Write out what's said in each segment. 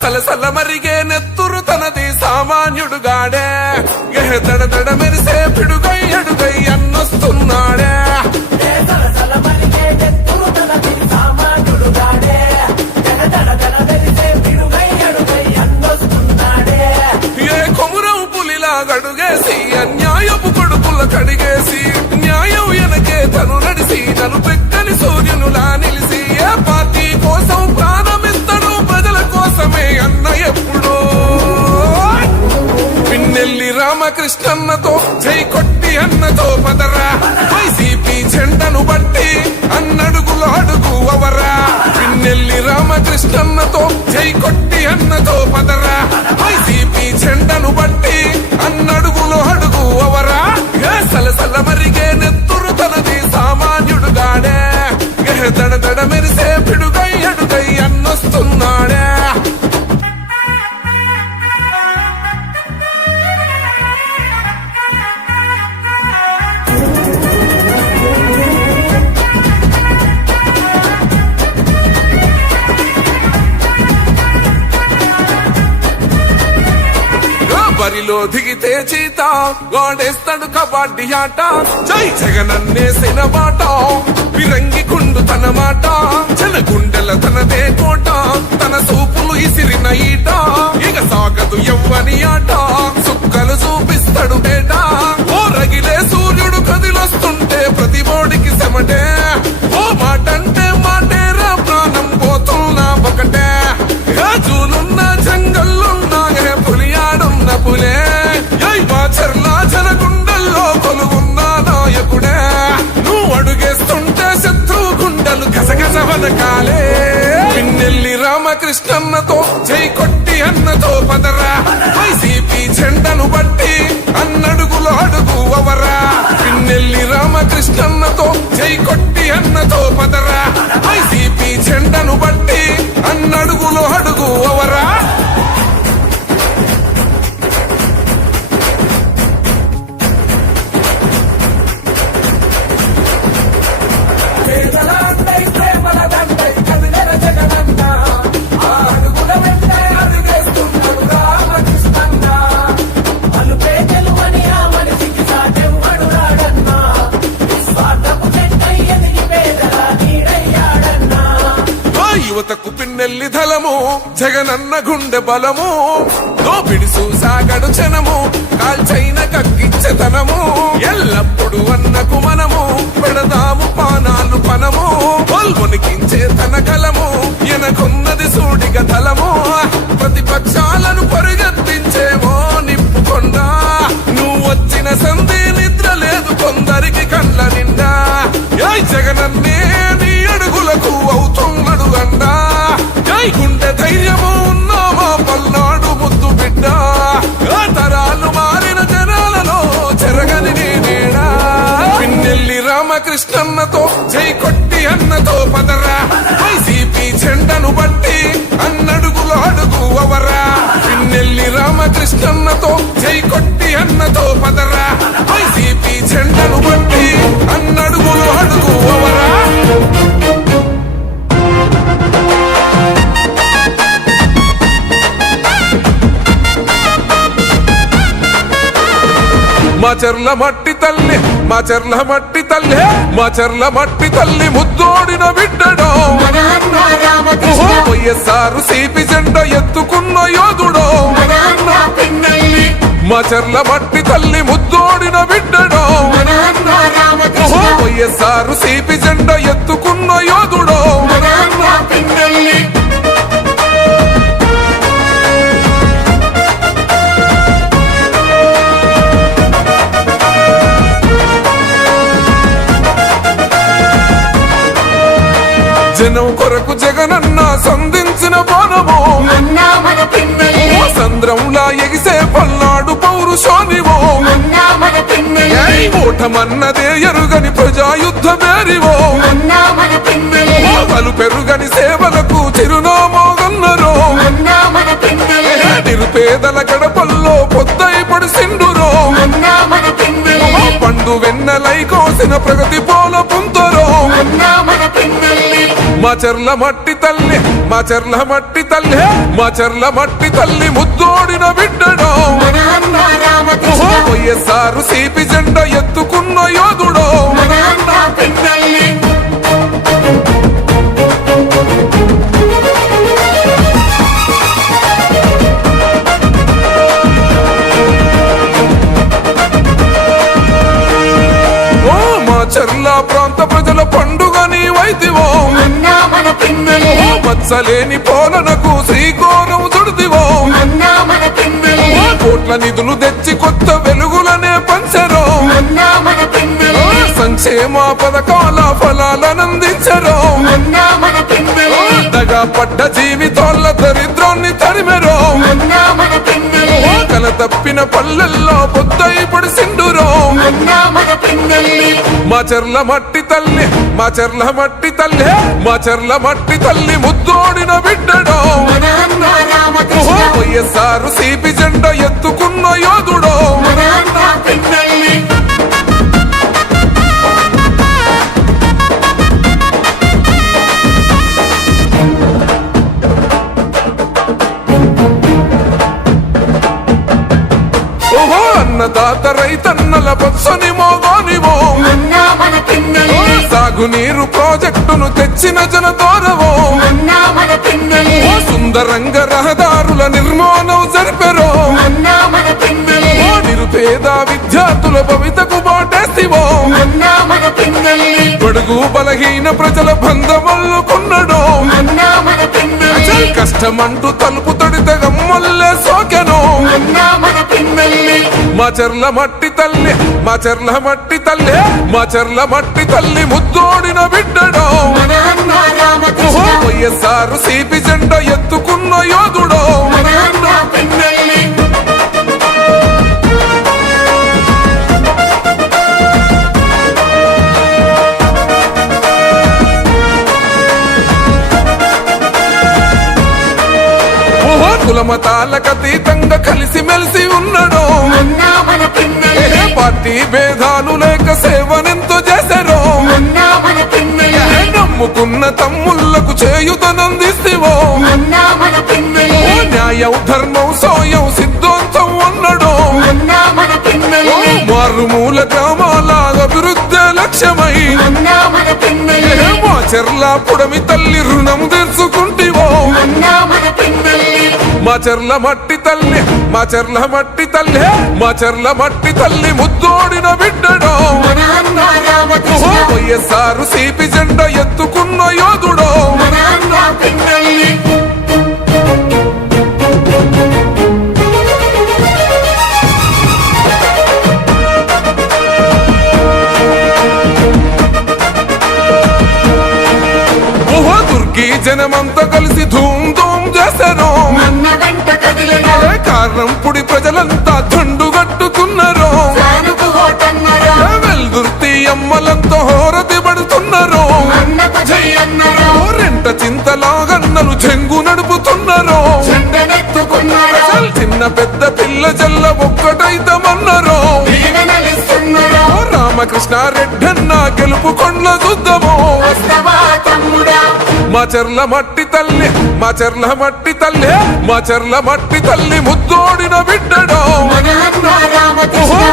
సలసల మరిగే నెత్తురు తనది సామాన్యుడుగాడే దడ దడ మెరిసే పిడుగై అడుగై అన్నొస్తున్నాడే ఏ కొమురం పులిలా గడుగేసి అన్యాయపు కొడుకుల కడిగేసి న్యాయం వెనకే తను నడిసి నలుపెక్కని సూర్యునులా నిలిసి ఏ పార్టీ కోసం ప్రాణమిస్తాడు ప్రజల కోసమే అన్న ఎప్పుడో పిన్నెల్లి రామకృష్ణన్నతో జై కొట్టి అన్నతో పదరా వైసీపీ జెండను బట్టి అన్నడుగులు అడుగు అవరా పిన్నెల్లి రామకృష్ణన్నతో జై కొట్టి అన్నతో పదరా వైసీపీ జెండను బట్టి అన్నడుగులు అడుగు అవరా సలసల మరిగే నెత్తురు తనది సామాన్యుడుగాడే దడ దడ మెరిసే పిడుగై అడుగై అన్నొస్తున్నాడే బరిలో దిగితే చీత వాడేస్తాడు కబడ్డీ ఆట జై జగనన్నేసిన బాట విరంగి కుండు తన మాట జన గుండెల తనదే కోట తన సూపులు ఇసిరిన ఈట ఇక సాగదు ఎవ్వని ఆట సుక్కలు చూపిస్తాడు బేట ఓ రగిలే సూర్యుడు కదిలొస్తుంటే ప్రతి బోడికి సెమటే ఓ మాటంటే మాటేరా ప్రాణం పోతున్నా ఒకటే రాజులున్న జంగల్లున్నా పులియాడున్న పులే మాచర్లా జనగుండల్లో కొలువున్న నాయకుడే నువ్వు అడుగేస్తుంటే శత్రు గుండెలు గసగస వనకాలే పిన్నెల్లి రామకృష్ణన్నతో జై కొట్టి అన్నతో పదరా వైసీపీ జెండను బట్టి అన్నడుగులు అడుగు అవరా పిన్నెల్లి రామకృష్ణన్నతో జై కొట్టి అన్నతో పదరా వైసీపీ జెండను బట్టి అన్నడుగులు అడుగు అవరా యువతకు పిన్నెల్లి ధలము జగనన్న గుండె బలము దోపిడి సాగడు జనము కాల్చైన కక్కిచ్చతనము ఎల్లప్పుడు అన్నకు మనము పెడదాము పానాలు పనము పొల్వనికించే తన కలము ఎనకున్నది సూడిగ తలము ప్రతిపక్షాలను పరిగెత్తించేమో నిప్పుకొండా నువ్వు వచ్చిన సంధి నిద్ర లేదు కొందరికి కళ్ళ నిండా జగనన్నే నీ అడుగులకు అవుతున్నాడు అండా జై గుండె ధైర్యము ఉన్నామా పల్నాడు ముద్దు బిడ్డ తరాలు మారిన జనాలలో చెరగని నేనేడా పిన్నెల్లి రామకృష్ణన్నతో జై కొట్టి అన్నతో పదరా వైసీపీ జెండను బట్టి అన్నడుగులు అడుగు అవరా పిన్నెల్లి రామకృష్ణన్నతో జై కొట్టి అన్నతో పదరా వైసీపీ జెండను బట్టి అన్నడుగులు అడుగు అవరా మాచర్ల మట్టి తల్లి మాచర్ల మట్టి తల్లి మాచర్ల మట్టి తల్లి ముద్దోడిన బిడ్డడో వైఎస్ఆర్ సిపి జెండ ఎత్తుకున్న యోధుడో మాచర్ల మట్టి తల్లి ముద్దోడిన బిడ్డడో వైఎస్ఆర్ సిపి జెండ ఎత్తుకున్న యోధుడో జనం కొరకు జగనన్న సంధించిన బాణము సంద్రంలా ఎగిసే పల్నాడు పౌరుషోనివో ఓటమన్నదే ఎరుగని ప్రజాయుద్ధమేరివో పలు పెరుగని సేవలకు చిరునామోగన్నరో నిరుపేదల గడపల్లో పొద్దై పడిసిండురో పండు వెన్నెలై కోసిన ప్రగతి పోల పుంతరో మాచర్ల మట్టి తల్లి మాచర్ల మట్టి తల్లి మాచర్ల మట్టి తల్లి ముద్దోడిన బిడ్డడో వైఎస్ఆర్ సిపి జెండా ఎత్తుకున్న యోధుడో మాచర్ల ప్రాంత ప్రజల పండుగ నీవైతివో మచ్చలేని పోలనకు శ్రీకోరం చుడిదివో కోట్ల నిధులు తెచ్చి కొత్త వెలుగులనే పంచరో సంక్షేమ పథకాల ఫలాలనందించరో దగా పడ్డ జీవితాల దరిద్రాన్ని తరిమెరో కల తప్పిన పల్లెల్లో పొద్దై పడిసిండురో మాచర్ల మట్టి తల్లి మాచర్ల మట్టి తల్లి మాచర్ల మట్టి తల్లి ముద్దోడిన బిడ్డడో వైఎస్ఆర్ సిపి జెండా ఎత్తుకున్న యోధుడో అన్నదాత రైతన్నల బొత్సని మోగోనివో సాగునీరు ప్రాజెక్టును తెచ్చిన జనతోరవో సుందరంగ రహదారుల నిర్మాణం జరిపెరో నిరుపేద విద్యార్థుల భవితకు బాటేసివో బడుగు బలహీన ప్రజల బంధమల్లుకున్నడో కష్టమంటూ తలుపు తడితే గమ్మల్లే సోకెనో మాచర్ల మట్టి తల్లి మాచర్ల మట్టి తల్లి మాచర్ల మట్టి తల్లి ముద్దోడిన బిడ్డడో వైఎస్ఆర్ సిపి జెండా ఎత్తుకున్న యోధుడో కులమతాలకతీతంగా కలిసి మెలిసి ఉన్నాడో పార్టీ భేదాలు లేక సేవనెంతో చేశారో నమ్ముకున్న తమ్ముళ్లకు చేయుతనందిస్తేవో న్యాయం ధర్మం సోయం సిద్ధాంతం అన్నాడో మారుమూల గ్రామాల అభివృద్ధి లక్ష్యమై మాచర్ల పుడమి తల్లి రుణం తెచ్చుకుంటివో మాచర్ల మట్టి తల్లి మాచర్ల మట్టి తల్లి మాచర్ల మట్టి తల్లి ముద్దోడిన బిడ్డడో వైఎస్ఆర్ సిపి జెండా ఎత్తుకున్న యోధుడో దుర్గి జనమంతా కలిసి ధూమ్ ధూమ్ చేశారు కారణంపుడి ప్రజలంతా దండుగట్టుకున్నారు వెల్దుర్తి అమ్మలంతా హోరతి పడుతున్నారు రెంట చింతలాగన్నలు చెంగు నడుపుతున్నారు చిన్న పెద్ద పిల్ల జల్ల ఒక్కటైతమన్నారు రామకృష్ణారెడ్డన్న గెలుపు కొండ్ల చూద్దాము మాచర్ల మట్టి తల్లి మాచర్ల మట్టి తల్లి మాచర్ల మట్టి తల్లి ముద్దోడిన బిడ్డడో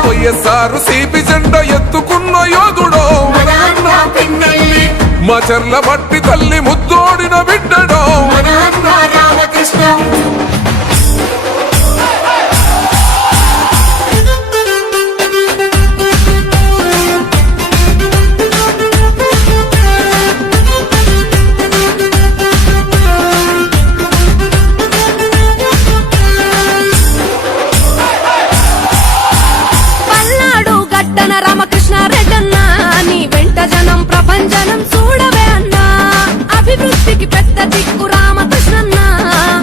వైఎస్ఆర్ సిపి జెండా ఎత్తుకున్న యోధుడో మాచర్ల మట్టి తల్లి ముద్దోడిన బిడ్డడో ప్రపంచనం చూడవే అన్నా అభివృద్ధికి పెద్ద దిక్కు రామకృష్ణన్న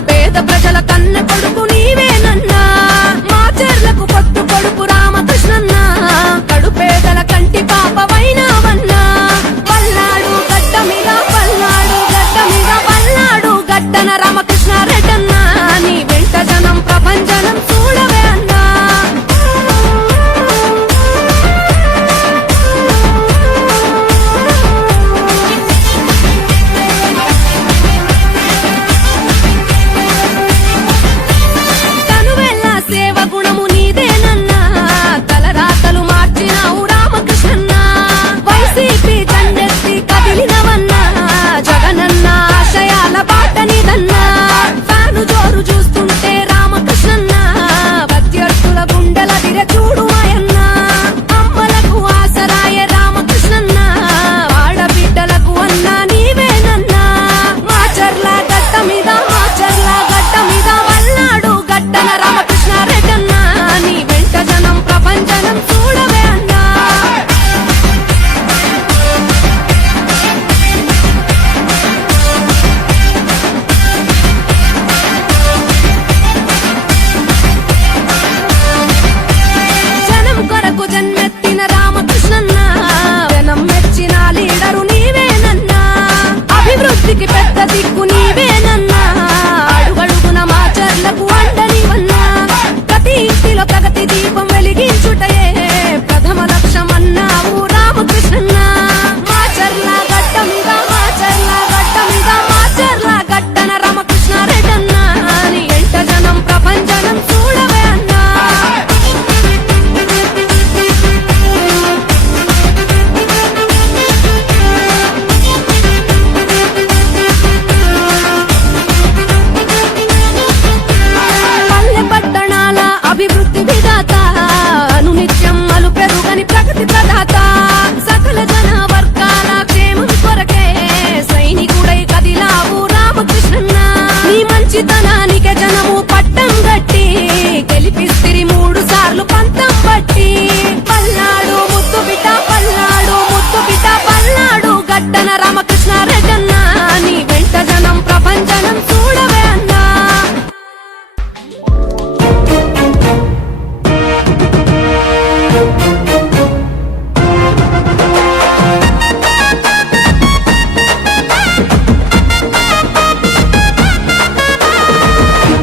పేద ప్రజల కన్న కొడుకు నీవేనన్నా మాచర్లకు పొత్తు కొడుకు రామకృష్ణన్న కడుపేదల కంటి పాపవైనావన్నా పల్నాడు గడ్డ మీద పల్నాడు గడ్డ మీద పల్నాడు గడ్డన రామకృష్ణారెడ్డన్నా నీ వెంట జనం ప్రపంచనం చూడవే అన్నా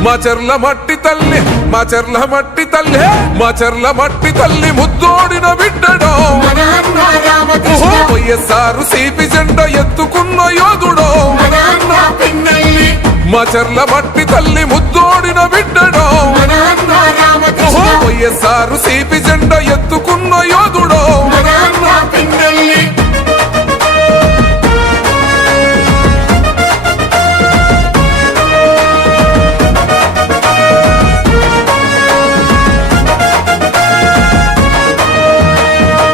మా చెర్ల మట్టి తల్లి మా చెర్ల మట్టి తల్లి మా చెర్ల మట్టి తల్లి ముద్దోడిన బిడ్డడో మన అన్న రామకృష్ణ వైఎస్ఆర్ సిపి జెండా ఎత్తుకున్న యోధుడో మన అన్న పిన్నెల్లి మా చెర్ల మట్టి తల్లి ముద్దోడిన బిడ్డడో మన అన్న రామకృష్ణ వైఎస్ఆర్ సిపి జెండా ఎత్తుకున్న యోధుడో మన అన్న పిన్నెల్లి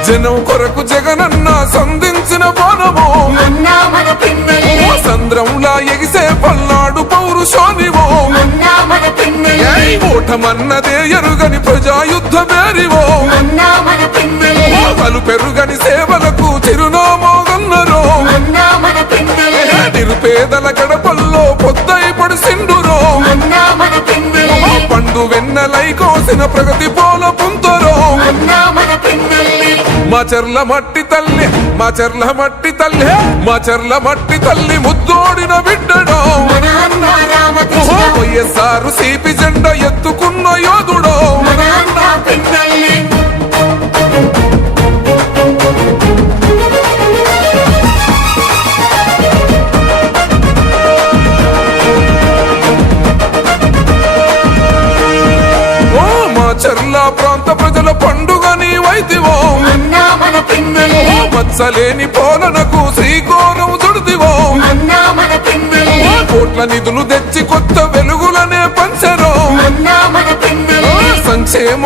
జనం కొరకు జగనన్న సంధించిన బాణము అన్న మన పిన్నెల్లి సంద్రంలా ఎగిసే పల్నాడు పౌరుషోనివో అన్న మన పిన్నెల్లి ఓటమన్నదే ఎరుగని ప్రజాయుద్ధ మేరివో అన్న మన పిన్నెల్లి పలు పెరుగని సేవలకు చిరునామోగన్నరో అన్న మన పిన్నెల్లి నిరుపేదల గడపల్లో పొద్దై పడిసిండురో అన్న మన పిన్నెల్లి పండు వెన్నెలై కోసిన ప్రగతి పోల పుంతరో అన్న మన పిన్నెల్లి మా చెర్ల మట్టి తల్లి మా చెర్ల మట్టి తల్లి మా చెర్ల మట్టి తల్లి ముద్దోడిన బిడ్డడో మన అన్న రామకృష్ణ వైఎస్ఆర్ సిపి జెండా ఎత్తుకున్న యోధుడో మన అన్న పిన్నెల్లి ఓ మా చెర్ల ప్రాంత ప్రజల పండుగ నీవైతివో అన్న మన పిన్నెల్లి మచ్చలేని పోలనకు శ్రీకోరం చుడిదివో అన్న మన పిన్నెల్లి కోట్ల నిధులు తెచ్చి కొత్త వెలుగులనే పంచరో అన్న మన పిన్నెల్లి సంక్షేమ